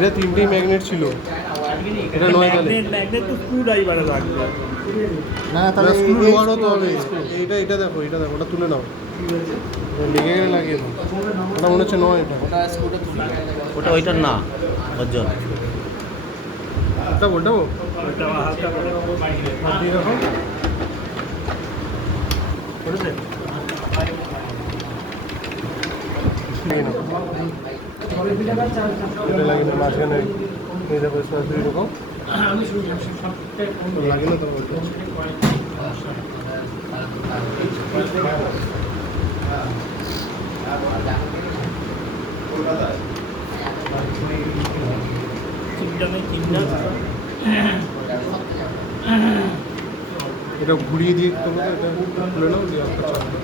এটা তিনটেই ম্যাগনেট ছিল, এটা নয় তাহলে। ম্যাগনেট তো স্ক্রু ড্রাইভারে লাগবে না তাহলে স্ক্রু এই লোয়ার হতে screw হবে। এই screw। এটা দেখো, এটা দেখো, ওটা তুলে নাও, লেগে গেলে লাগিয়ে দাও। ওটা মনে হচ্ছে নয়, এটা ওটা ওইটার না অর্জন। ওটা বলটাও ওটা হালকা করে হাত দিয়ে রাখো। করেছে? লাগিয়ে নাও। এটা লাগিয়ে নাও, মাঝখানে এই দেখো সরাসরি ঢোকাও। লাগিয়ে নাও তো বলতে। এটা ঘুরিয়ে দিয়ে তোমাকে এটা খুলে নাও, দিয়ে একটা চাপ দাও।